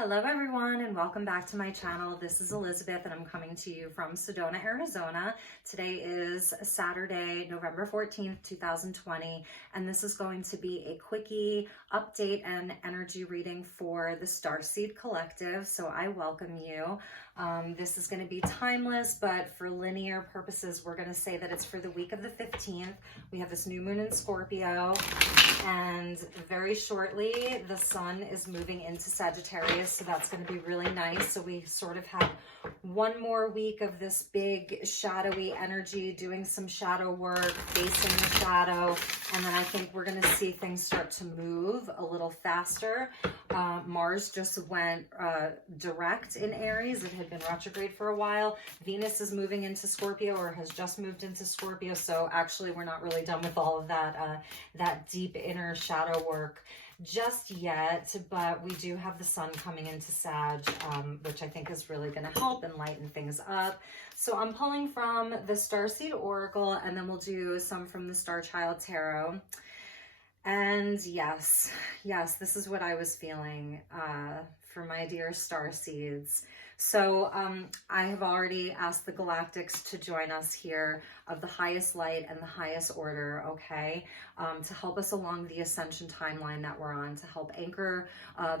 Hello everyone and welcome back to my channel. This is Elizabeth and I'm coming to you from Sedona, Arizona. Today is Saturday, November 14th, 2020, and this is going to be a quickie update and energy reading for the Starseed Collective. So I welcome you. This is going to be timeless, but for linear purposes, we're going to say that it's for the week of the 15th. We have this new moon in Scorpio, and very shortly the sun is moving into Sagittarius, so that's going to be really nice. So we sort of have one more week of this big shadowy energy, doing some shadow work, facing the shadow, and then I think we're going to see things start to move a little faster. Mars just went direct in Aries. It had been retrograde for a while. Venus is moving into Scorpio, or has just moved into Scorpio, so actually we're not really done with all of that that deep inner shadow work just yet, but we do have the sun coming into Sag, which I think is really going to help and lighten things up. So I'm pulling from the Starseed Oracle, and then we'll do some from the Star Child Tarot. And yes, this is what I was feeling for my dear Starseeds. So I have already asked the Galactics to join us here of the highest light and the highest order, okay, to help us along the ascension timeline that we're on, to help anchor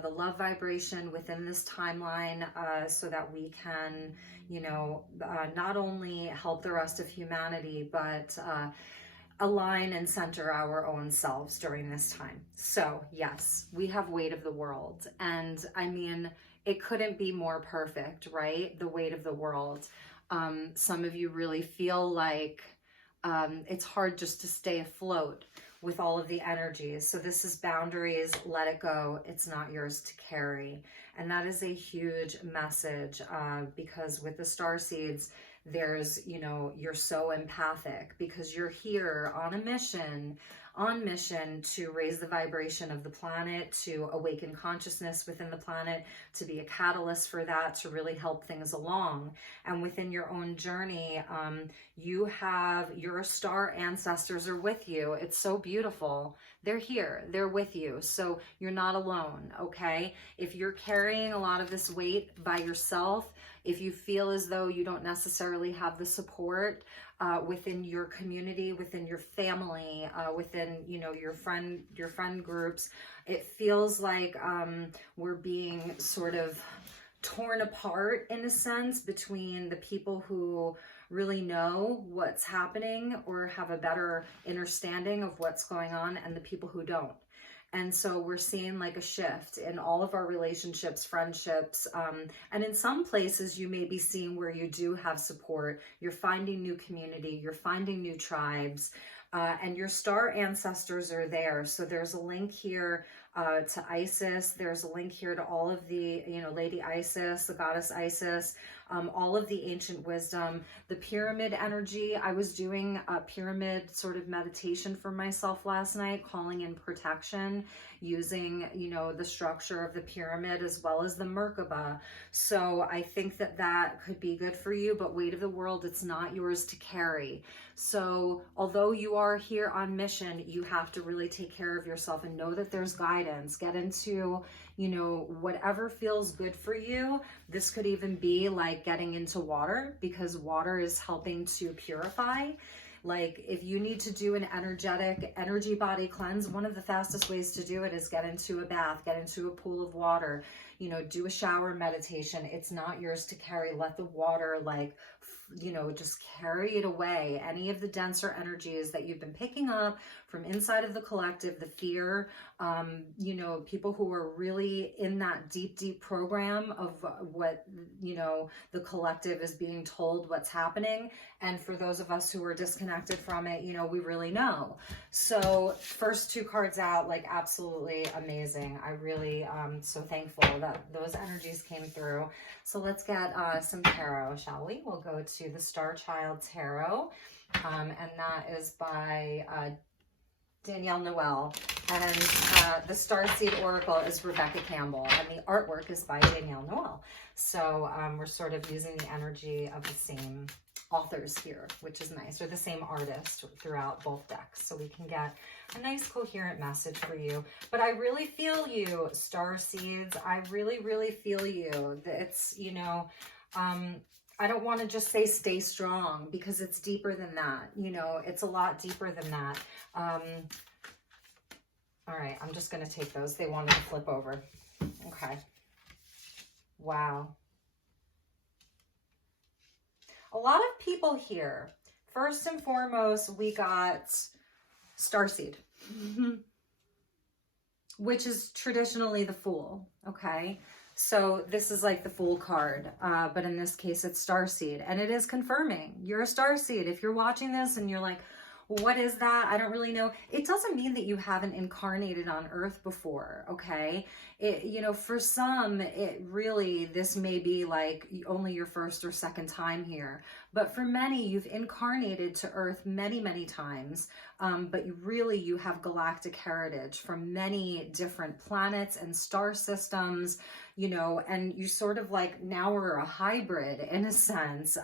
the love vibration within this timeline so that we can, you know, not only help the rest of humanity, but align and center our own selves during this time. So yes, we have weight of the world, and I mean, it couldn't be more perfect, right? The weight of the world. Some of you really feel like it's hard just to stay afloat with all of the energies. So this is boundaries, let it go. It's not yours to carry. And that is a huge message because with the Starseeds, there's, you know, you're so empathic because you're here on a mission, to raise the vibration of the planet, to awaken consciousness within the planet, to be a catalyst for that, to really help things along. And within your own journey, your star ancestors are with you. It's so beautiful. They're here, they're with you. So you're not alone, okay? If you're carrying a lot of this weight by yourself, if you feel as though you don't necessarily have the support within your community, within your family, within, you know, your friend groups, it feels like we're being sort of torn apart in a sense between the people who really know what's happening or have a better understanding of what's going on and the people who don't. And so we're seeing like a shift in all of our relationships, friendships, and in some places you may be seeing where you do have support. You're finding new community, you're finding new tribes, and your star ancestors are there. So there's a link here to Isis. There's a link here to all of the, you know, Lady Isis, the goddess Isis, all of the ancient wisdom, the pyramid energy. I was doing a pyramid sort of meditation for myself last night, calling in protection using, you know, the structure of the pyramid as well as the Merkaba. So I think that that could be good for you, but weight of the world, it's not yours to carry. So although you are here on mission, you have to really take care of yourself and know that there's guidance. Get into, you know, whatever feels good for you. This could even be like getting into water, because water is helping to purify. Like if you need to do an energy body cleanse, one of the fastest ways to do it is get into a bath, get into a pool of water, you know, do a shower meditation. It's not yours to carry. Let the water, like, you know, just carry it away. Any of the denser energies that you've been picking up from inside of the collective, the fear, you know, people who are really in that deep program of what, you know, the collective is being told what's happening. And for those of us who are disconnected from it, you know, we really know. So first two cards out, like absolutely amazing. I really so thankful that those energies came through. So let's get some tarot, shall we? We'll go to the Star Child Tarot, and that is by Danielle Noel, and the Starseed Oracle is Rebecca Campbell, and the artwork is by Danielle Noel. So we're sort of using the energy of the same authors here, which is nice, or the same artist throughout both decks. So we can get a nice coherent message for you. But I really feel you, Starseeds. I really, really feel you. It's, you know, I don't want to just say stay strong, because it's deeper than that. You know, it's a lot deeper than that. All right, I'm just going to take those. They wanted to flip over. Okay. Wow. A lot of people here. First and foremost, we got Starseed, which is traditionally the Fool, okay? So this is like the Fool card, but in this case, it's Starseed, and it is confirming you're a Starseed. If you're watching this and you're like, what is that? I don't really know. It doesn't mean that you haven't incarnated on Earth before, okay? It, you know, for some, it really, this may be like only your first or second time here. But for many, you've incarnated to Earth many, many times. But you have galactic heritage from many different planets and star systems, you know, and you sort of like now we're a hybrid in a sense.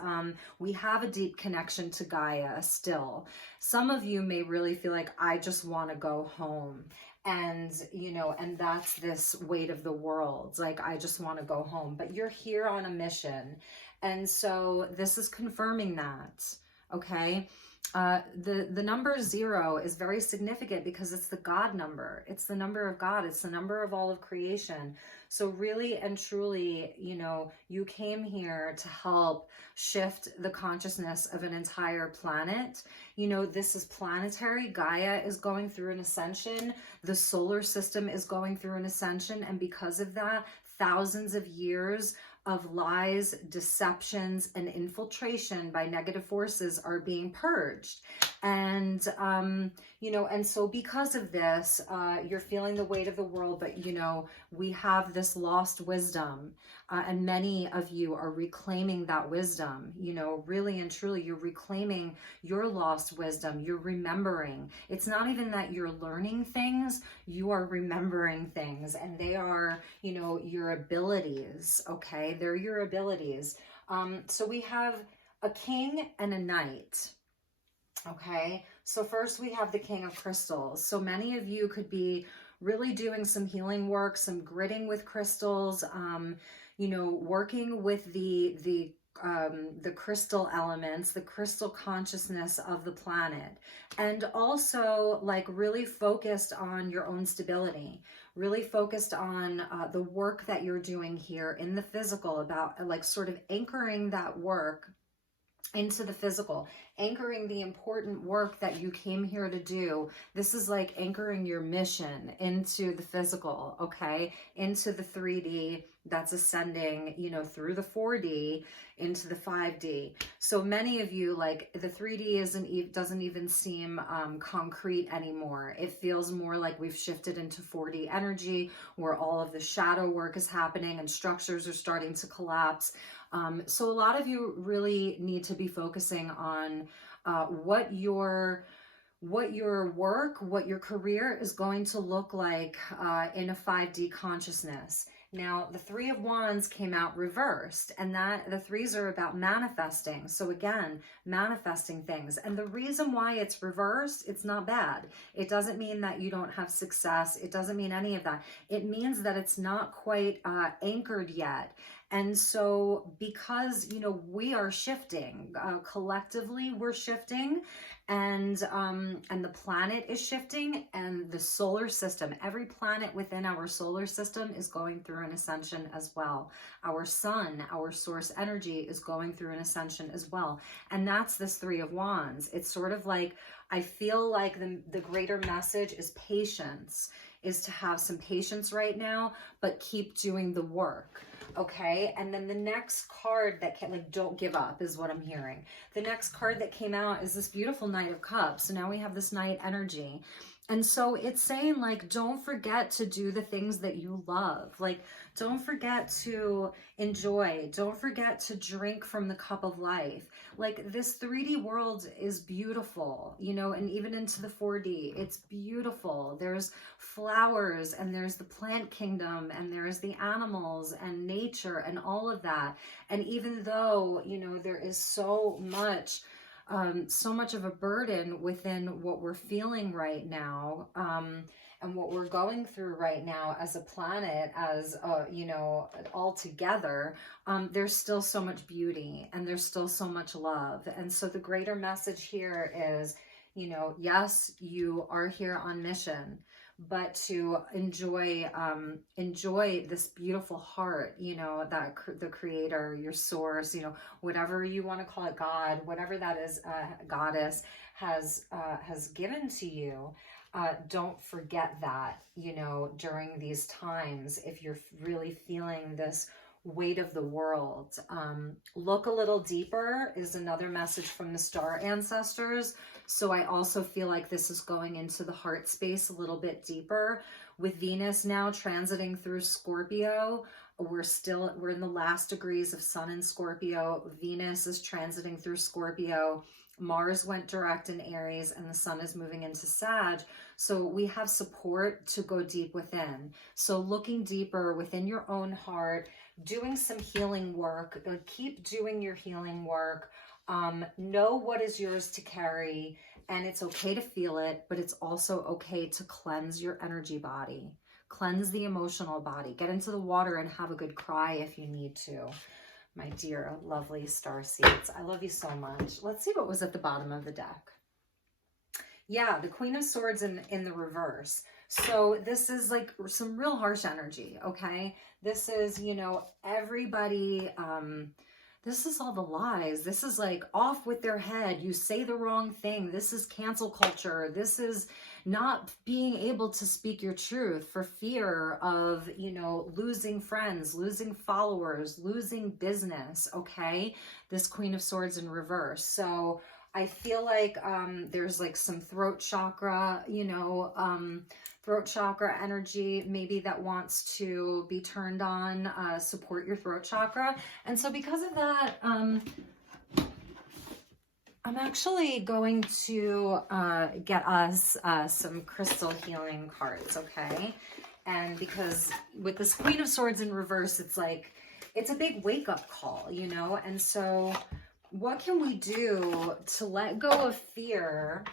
We have a deep connection to Gaia still. Some of you may really feel like, I just want to go home. And, you know, and that's this weight of the world. Like, I just want to go home. But you're here on a mission. And so this is confirming that, okay? The number 0 is very significant because it's the God number. It's the number of God. It's the number of all of creation. So really and truly, you know, you came here to help shift the consciousness of an entire planet. You know, this is planetary. Gaia is going through an ascension. The solar system is going through an ascension. And because of that, thousands of years of lies, deceptions, and infiltration by negative forces are being purged. And, you know, and so because of this, you're feeling the weight of the world, but, you know, we have this lost wisdom, and many of you are reclaiming that wisdom, you know, really and truly, you're reclaiming your lost wisdom. You're remembering. It's not even that you're learning things, you are remembering things, and they are, you know, your abilities, okay? They're your abilities. So we have a king and a knight. Okay, so first we have the King of Crystals. So many of you could be really doing some healing work, some gritting with crystals, you know, working with the crystal elements, the crystal consciousness of the planet, and also like really focused on your own stability, really focused on the work that you're doing here in the physical, about like sort of anchoring that work into the physical, anchoring the important work that you came here to do. This is like anchoring your mission into the physical, okay? Into the 3D that's ascending, you know, through the 4D into the 5D. So many of you, like the 3D doesn't even seem concrete anymore. It feels more like we've shifted into 4D energy, where all of the shadow work is happening and structures are starting to collapse. So a lot of you really need to be focusing on what your work, what your career is going to look like in a 5D consciousness. Now, the 3 of Wands came out reversed, and that the 3s are about manifesting. So again, manifesting things. And the reason why it's reversed, it's not bad. It doesn't mean that you don't have success. It doesn't mean any of that. It means that it's not quite anchored yet. And so because, you know, we are shifting, collectively we're shifting, and the planet is shifting, and the solar system, every planet within our solar system is going through an ascension as well. Our sun, our source energy, is going through an ascension as well. And that's this 3 of Wands. It's sort of like, I feel like the greater message is patience, is to have some patience right now, but keep doing the work. Okay, and then the next card that came, like, don't give up is what I'm hearing. The next card that came out is this beautiful Knight of Cups. So now we have this Knight energy. And so it's saying, like, don't forget to do the things that you love. Like, don't forget to enjoy. Don't forget to drink from the cup of life. Like, this 3D world is beautiful, you know, and even into the 4D, it's beautiful. There's flowers, and there's the plant kingdom, and there's the animals and nature and all of that. And even though, you know, there is so much of a burden within what we're feeling right now, and what we're going through right now as a planet, as you know, all together, there's still so much beauty, and there's still so much love. And so the greater message here is, you know, yes, you are here on mission, but to enjoy this beautiful heart, you know, that the creator, your source, you know, whatever you want to call it, God, whatever that is, goddess has given to you. Don't forget that, you know, during these times, if you're really feeling this weight of the world. Look a little deeper is another message from the star ancestors. So I also feel like this is going into the heart space a little bit deeper. With Venus now transiting through Scorpio, we're in the last degrees of Sun in Scorpio. Venus is transiting through Scorpio. Mars went direct in Aries, and the Sun is moving into Sag. So we have support to go deep within. So looking deeper within your own heart, doing some healing work, keep doing your healing work. Know what is yours to carry, and it's okay to feel it, but it's also okay to cleanse your energy body, cleanse the emotional body, get into the water and have a good cry if you need to. My dear, lovely star seeds, I love you so much. Let's see what was at the bottom of the deck. Yeah, the Queen of Swords in the reverse. So this is like some real harsh energy, okay? This is, you know, everybody, this is all the lies. This is like off with their head. You say the wrong thing. This is cancel culture. This is not being able to speak your truth for fear of, you know, losing friends, losing followers, losing business, okay? This Queen of Swords in reverse. So I feel like there's like some throat chakra, you know, throat chakra energy maybe that wants to be turned on, support your throat chakra. And so because of that, I'm actually going to get us some crystal healing cards, okay? And because with this Queen of Swords in reverse, it's like, it's a big wake-up call, you know? And so what can we do to let go of fear,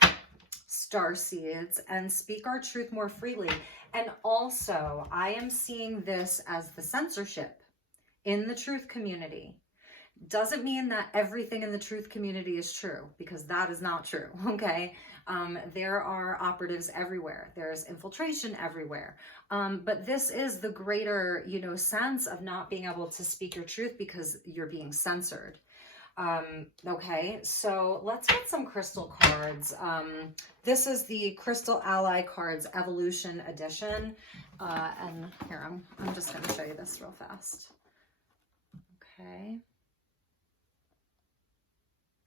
starseeds, and speak our truth more freely? And also, I am seeing this as the censorship in the truth community. Doesn't mean that everything in the truth community is true, because that is not true, okay? There are operatives everywhere. There's infiltration everywhere. But this is the greater, you know, sense of not being able to speak your truth because you're being censored. Okay, so let's get some crystal cards. This is the Crystal Ally Cards Evolution Edition. And here, I'm just going to show you this real fast. Okay.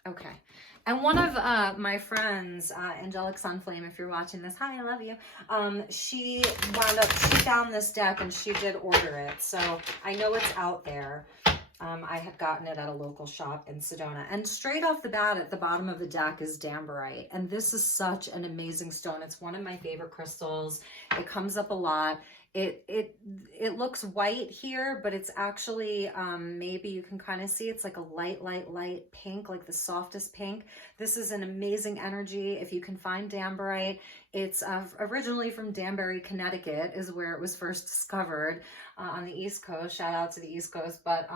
Okay. And one of my friends, Angelic Sunflame, if you're watching this, hi, I love you. She found this deck and she did order it. So I know it's out there. I had gotten it at a local shop in Sedona. And straight off the bat, at the bottom of the deck is Dambarite. And this is such an amazing stone. It's one of my favorite crystals. It comes up a lot. It looks white here, but it's actually, maybe you can kind of see it's like a light pink, like the softest pink. This is an amazing energy. If you can find Dambarite, it's originally from Danbury, Connecticut is where it was first discovered, on the East Coast. Shout out to the East Coast. But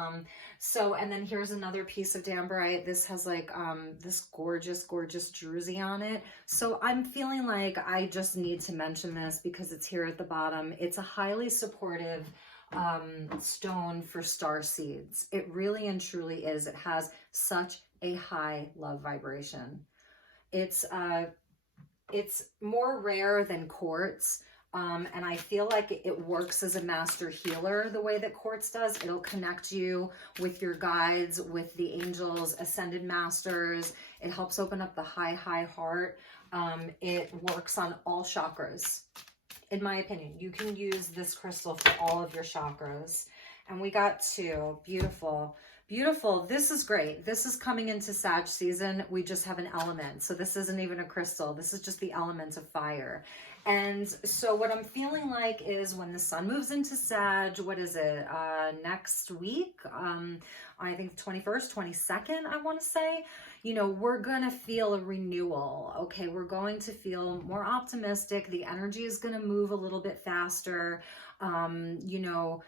so, and then here's another piece of Dambarite. This has like this gorgeous druzy on it. So I'm feeling like I just need to mention this because it's here at the bottom. It's a highly supportive stone for star seeds. It really and truly is. It has such a high love vibration. It's more rare than quartz. And I feel like it works as a master healer the way that quartz does. It'll connect you with your guides, with the angels, ascended masters. It helps open up the high heart. It works on all chakras. In my opinion, you can use this crystal for all of your chakras. And we got 2. Beautiful. Beautiful. This is great. This is coming into Sag season. We just have an element. So this isn't even a crystal. This is just the element of fire. And so what I'm feeling like is when the sun moves into Sag, what is it? Next week? I think 21st, 22nd, I want to say. You know, we're going to feel a renewal. Okay. We're going to feel more optimistic. The energy is going to move a little bit faster. You know,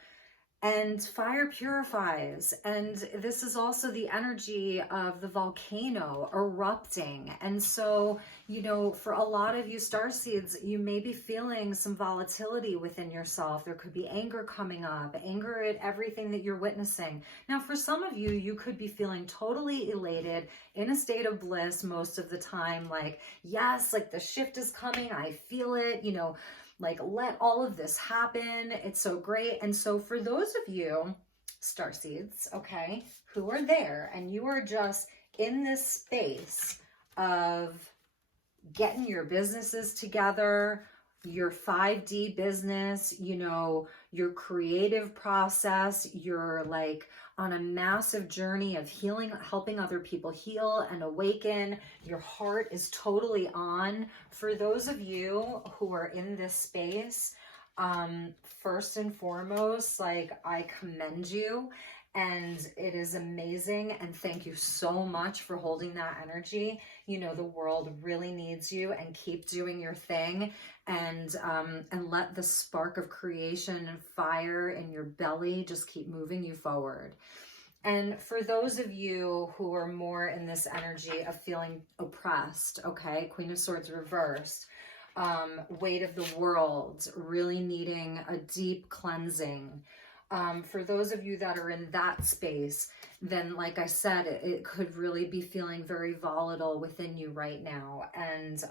and fire purifies. And this is also the energy of the volcano erupting. And so, you know, for a lot of you starseeds, you may be feeling some volatility within yourself. There could be anger coming up, anger at everything that you're witnessing. Now, for some of you, you could be feeling totally elated, in a state of bliss most of the time. Like, yes, like the shift is coming. I feel it, you know, like, let all of this happen. It's so great. And so for those of you, starseeds, okay, who are there and you are just in this space of getting your businesses together, your 5D business, you know, your creative process, you're like on a massive journey of healing, helping other people heal and awaken. Your heart is totally on. For those of you who are in this space, first and foremost, like, I commend you. And it is amazing. And thank you so much for holding that energy. You know, the world really needs you, and keep doing your thing. And let the spark of creation and fire in your belly just keep moving you forward. And for those of you who are more in this energy of feeling oppressed, okay, Queen of Swords reversed, weight of the world, really needing a deep cleansing. For those of you that are in that space, then like I said, it could really be feeling very volatile within you right now. And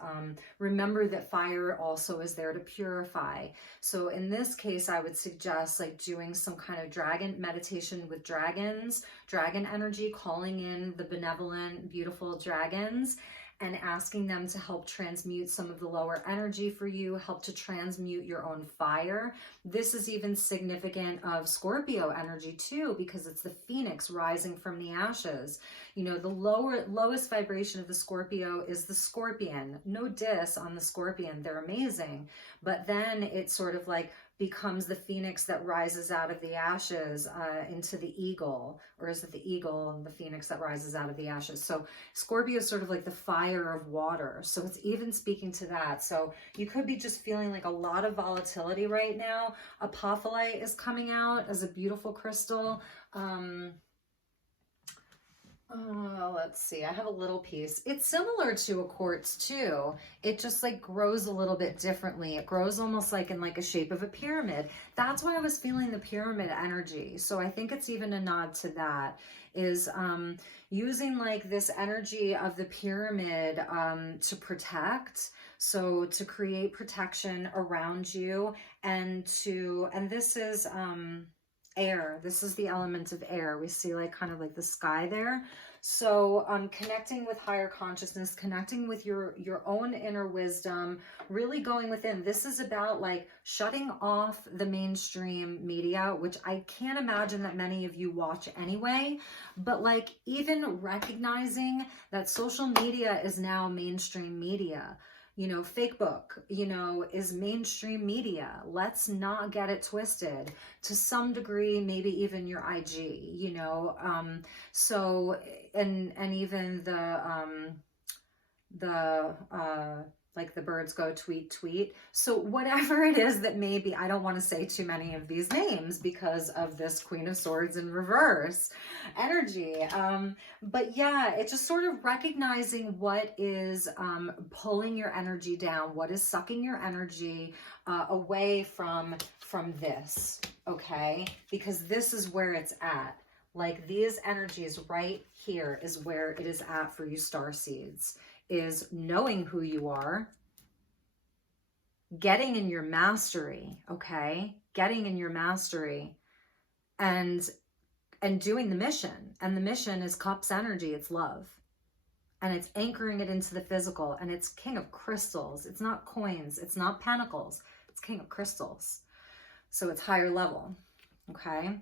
remember that fire also is there to purify. So in this case, I would suggest like doing some kind of dragon meditation with dragons, dragon energy, calling in the benevolent, beautiful dragons, and asking them to help transmute some of the lower energy for you, help to transmute your own fire. This is even significant of Scorpio energy too, because it's the phoenix rising from the ashes. You know, the lowest vibration of the Scorpio is the scorpion. No diss on the scorpion, they're amazing. But then it's sort of like becomes the phoenix that rises out of the ashes into the eagle, or is it the eagle and the phoenix that rises out of the ashes? So Scorpio is sort of like the fire of water. So it's even speaking to that. So you could be just feeling like a lot of volatility right now. Apophyllite is coming out as a beautiful crystal. Let's see. I have a little piece. It's similar to a quartz too. It just like grows a little bit differently. It grows almost like in like a shape of a pyramid. That's why I was feeling the pyramid energy. So I think it's even a nod to that, is using like this energy of the pyramid to protect. So to create protection around you, and this is air. This is the element of air. We see like kind of like the sky there. So connecting with higher consciousness, connecting with your own inner wisdom, really going within. This is about like shutting off the mainstream media, which I can't imagine that many of you watch anyway, but like even recognizing that social media is now mainstream media. You know, Facebook, you know, is mainstream media. Let's not get it twisted. To some degree, maybe even your IG, you know. So, and even like the birds go tweet, tweet. So whatever it is that maybe, I don't want to say too many of these names because of this Queen of Swords in reverse energy. But yeah, it's just sort of recognizing what is pulling your energy down, what is sucking your energy away from this, okay? Because this is where it's at. Like these energies right here is where it is at for you starseeds. Is knowing who you are, getting in your mastery, okay? Getting in your mastery and doing the mission. And the mission is cups energy, it's love. and it's anchoring it into the physical, and it's King of Crystals. It's not coins, it's not pentacles, it's King of Crystals. So it's higher level, okay?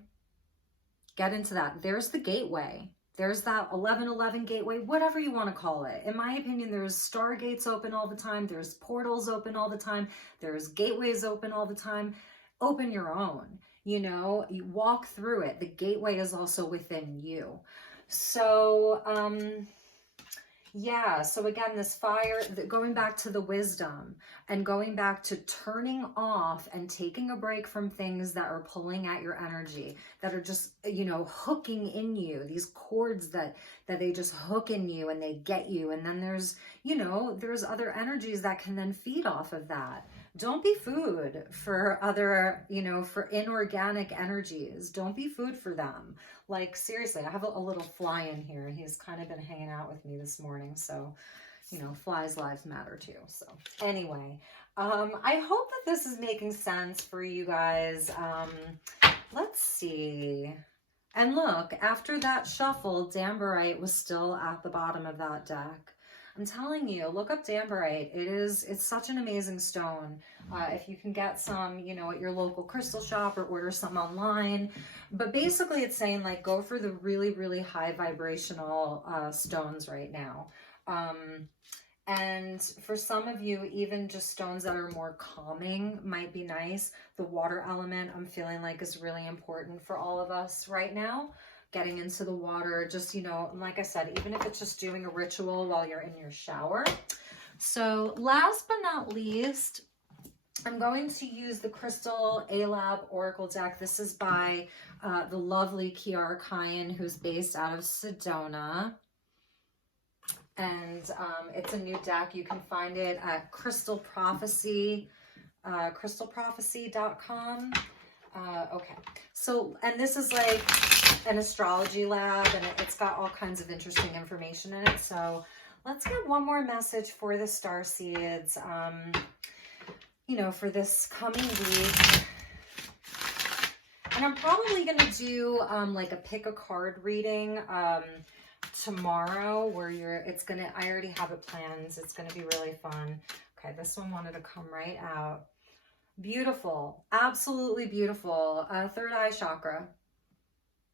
Get into that. There's the gateway. There's that 1111 gateway, whatever you want to call it. In my opinion, there's stargates open all the time. There's portals open all the time. There's gateways open all the time. Open your own, you know, you walk through it. The gateway is also within you. So, yeah, so again, this fire, going back to the wisdom and going back to turning off and taking a break from things that are pulling at your energy, that are just, you know, hooking in you, these cords that they just hook in you and they get you. And then there's, you know, there's other energies that can then feed off of that. Don't be food for other, you know, for inorganic energies. Don't be food for them. Like, seriously, I have a little fly in here. He's kind of been hanging out with me this morning. So, you know, flies' lives matter too. So anyway, I hope that this is making sense for you guys. Let's see. And look, after that shuffle, Damberite was still at the bottom of that deck. I'm telling you, look up Damberite. It's such an amazing stone. If you can get some, you know, at your local crystal shop or order some online. But basically it's saying, like, go for the really, really high vibrational stones right now. And for some of you, even just stones that are more calming might be nice. The water element, I'm feeling like, is really important for all of us right now. Getting into the water, just, you know, like I said, even if it's just doing a ritual while you're in your shower. So last but not least, I'm going to use the Crystal A-Lab Oracle deck. This is by the lovely Kiara Kyan, who's based out of Sedona. And it's a new deck. You can find it at Crystal Prophecy, crystalprophecy.com. Okay, so, and this is like an astrology lab, and it's got all kinds of interesting information in it. So let's get one more message for the Starseeds, you know, for this coming week. And I'm probably going to do like a pick a card reading tomorrow, where I already have it planned. It's going to be really fun. Okay, this one wanted to come right out. Beautiful, absolutely beautiful. Third eye chakra.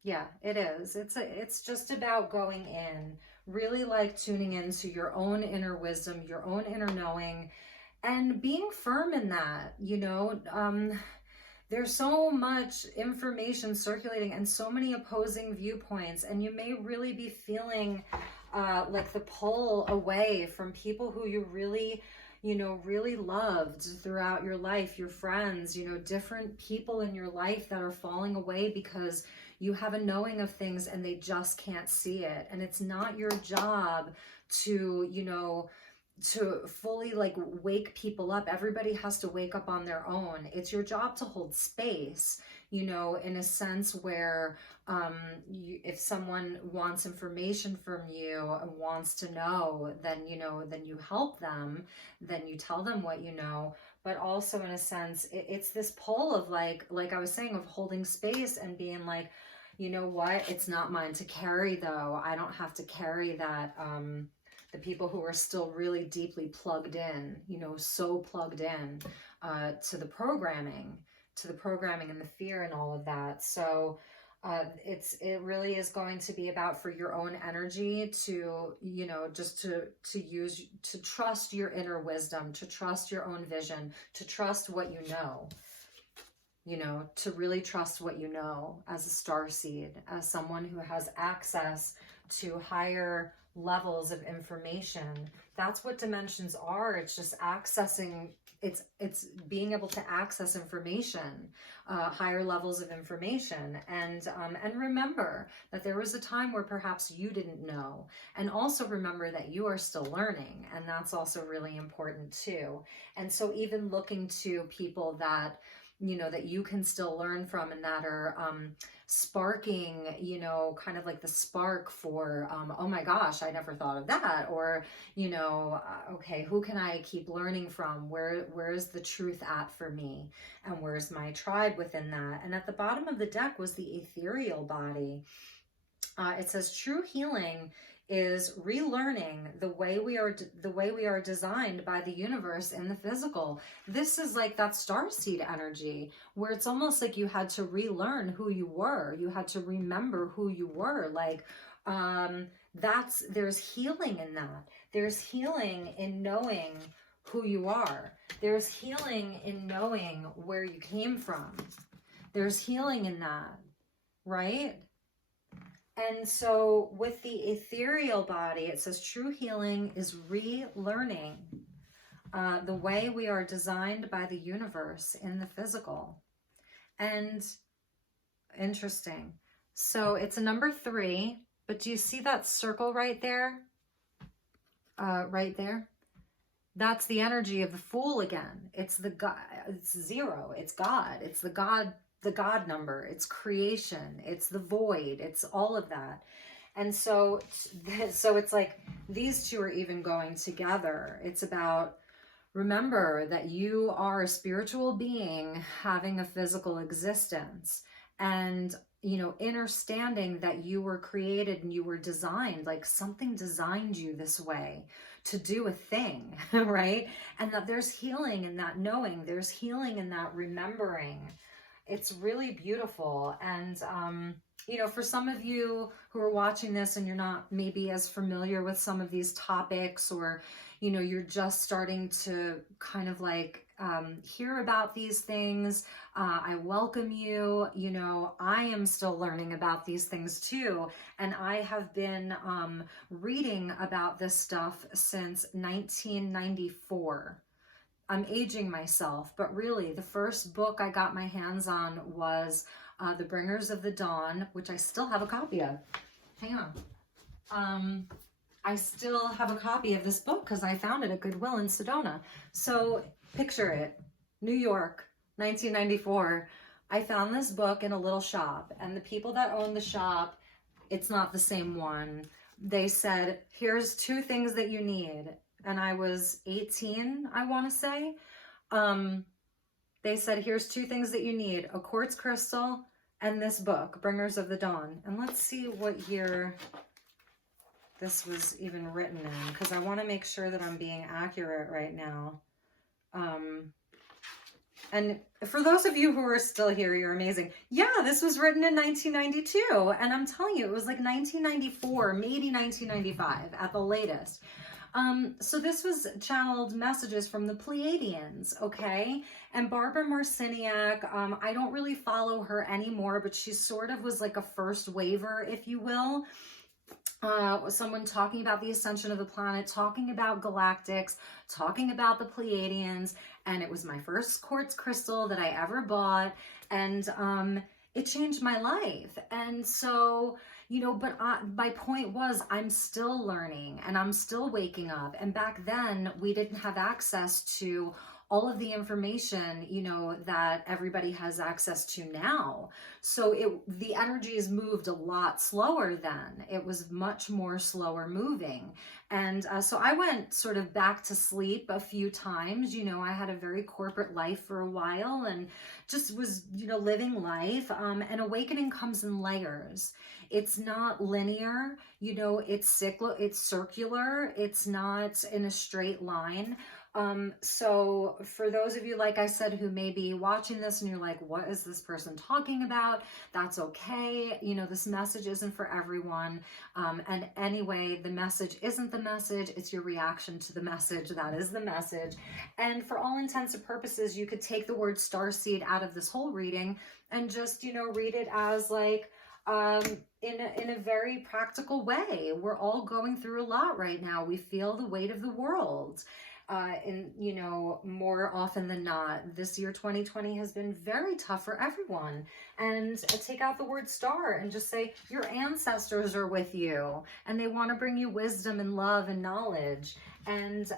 Yeah, it is. It's just about going in, really like tuning into your own inner wisdom, your own inner knowing, and being firm in that. You know, there's so much information circulating and so many opposing viewpoints, and you may really be feeling like the pull away from people who you really, you know, really loved throughout your life, your friends, you know, different people in your life that are falling away because you have a knowing of things and they just can't see it. And it's not your job to, you know, to fully like wake people up. Everybody has to wake up on their own. It's your job to hold space, you know, in a sense where if someone wants information from you and wants to know, then, you know, then you help them, then you tell them what you know. But also in a sense, it's this pull of like I was saying, of holding space and being like, you know what, it's not mine to carry though. I don't have to carry that, the people who are still really deeply plugged in, you know, so plugged in to the programming and the fear and all of that. So it really is going to be about, for your own energy, to, you know, just to trust your inner wisdom, to trust your own vision, to trust what you know. You know, to really trust what you know as a starseed, as someone who has access to higher levels of information. That's what dimensions are. It's just accessing, it's being able to access information, higher levels of information. And remember that there was a time where perhaps you didn't know. And also remember that you are still learning. And that's also really important too. And so even looking to people that, you know, that you can still learn from and that are sparking, you know, kind of like the spark for, oh my gosh, I never thought of that. Or, you know, okay, who can I keep learning from? Where's the truth at for me? And where's my tribe within that? And at the bottom of the deck was the ethereal body. It says true healing is relearning the way we are designed by the universe in the physical. This is like that starseed energy where it's almost like you had to relearn who you were. You had to remember who you were. Like, there's healing in that. There's healing in knowing who you are. There's healing in knowing where you came from. There's healing in that, right? And so with the ethereal body, it says true healing is relearning the way we are designed by the universe in the physical. And interesting. So it's a number 3, but do you see that circle right there? Right there? That's the energy of the Fool again. It's the God, it's 0, it's God, it's the God number, it's creation, it's the void, it's all of that. And so it's like these two are even going together. It's about, remember that you are a spiritual being having a physical existence, and understanding that you were created and you were designed, like something designed you this way to do a thing, right? And that there's healing in that knowing, there's healing in that remembering. It's really beautiful. And, for some of you who are watching this and you're not maybe as familiar with some of these topics, or, you're just starting to kind of like hear about these things, I welcome you. I am still learning about these things too. And I have been reading about this stuff since 1994. I'm aging myself, but really the first book I got my hands on was The Bringers of the Dawn, which I still have a copy of. Hang on. I still have a copy of this book because I found it at Goodwill in Sedona. So picture it, New York, 1994. I found this book in a little shop, and the people that own the shop, it's not the same one. They said, here's 2 things that you need. And I was 18, I want to say. They said, here's 2 things that you need: a quartz crystal and this book, Bringers of the Dawn. And let's see what year this was even written in, because I want to make sure that I'm being accurate right now. And for those of you who are still here, you're amazing. Yeah, this was written in 1992. And I'm telling you, it was like 1994, maybe 1995 at the latest. So this was channeled messages from the Pleiadians, okay? And Barbara Marciniak, I don't really follow her anymore, but she sort of was like a first waver, if you will. Someone talking about the ascension of the planet, talking about galactics, talking about the Pleiadians, and it was my first quartz crystal that I ever bought, and it changed my life. And so, but my point was, I'm still learning and I'm still waking up. And back then we didn't have access to all of the information, that everybody has access to now. So the energies moved a lot slower then. It was much more slower moving. And so I went sort of back to sleep a few times. I had a very corporate life for a while and just was, living life. And awakening comes in layers. It's not linear, it's circular. It's not in a straight line. So for those of you, like I said, who may be watching this and you're like, what is this person talking about? That's okay. This message isn't for everyone. And anyway, the message isn't the message. It's your reaction to the message. That is the message. And for all intents and purposes, you could take the word starseed out of this whole reading and just, read it as like, in a very practical way. We're all going through a lot right now. We feel the weight of the world. And more often than not, this year 2020 has been very tough for everyone. And take out the word star and just say your ancestors are with you and they want to bring you wisdom and love and knowledge. And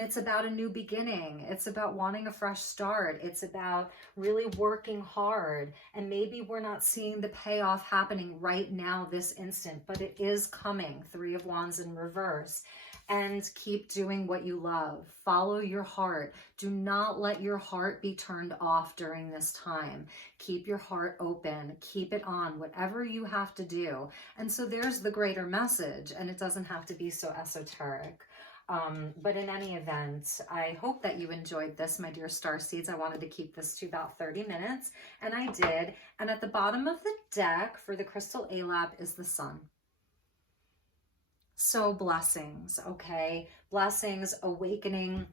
it's about a new beginning. It's about wanting a fresh start. It's about really working hard. And maybe we're not seeing the payoff happening right now, this instant, but it is coming. 3 of Wands in reverse. and keep doing what you love. Follow your heart. Do not let your heart be turned off during this time. Keep your heart open. Keep it on, whatever you have to do. And so there's the greater message, and it doesn't have to be so esoteric. But in any event, I hope that you enjoyed this, my dear Starseeds. I wanted to keep this to about 30 minutes, and I did. And at the bottom of the deck for the crystal ALAP is the sun. So blessings, okay? Blessings, awakening,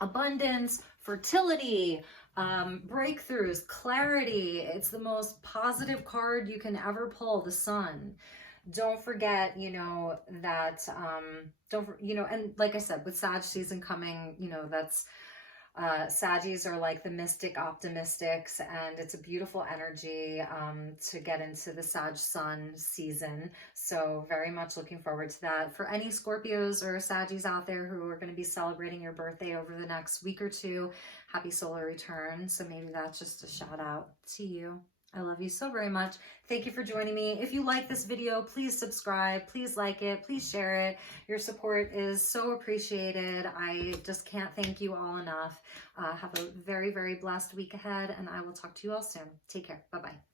abundance, fertility, breakthroughs, clarity. It's the most positive card you can ever pull, the sun. Don't forget, you know, that, and like I said, with Sag season coming, you know, that's, Saggies are like the mystic optimistics, and it's a beautiful energy to get into the Sag sun season. So very much looking forward to that. For any Scorpios or Saggies out there who are going to be celebrating your birthday over the next week or two, happy solar return. So maybe that's just a shout out to you. I love you so very much. Thank you for joining me. If you like this video, please subscribe, please like it, please share it. Your support is so appreciated. I just can't thank you all enough. Have a very, very blessed week ahead, and I will talk to you all soon. Take care. Bye-bye.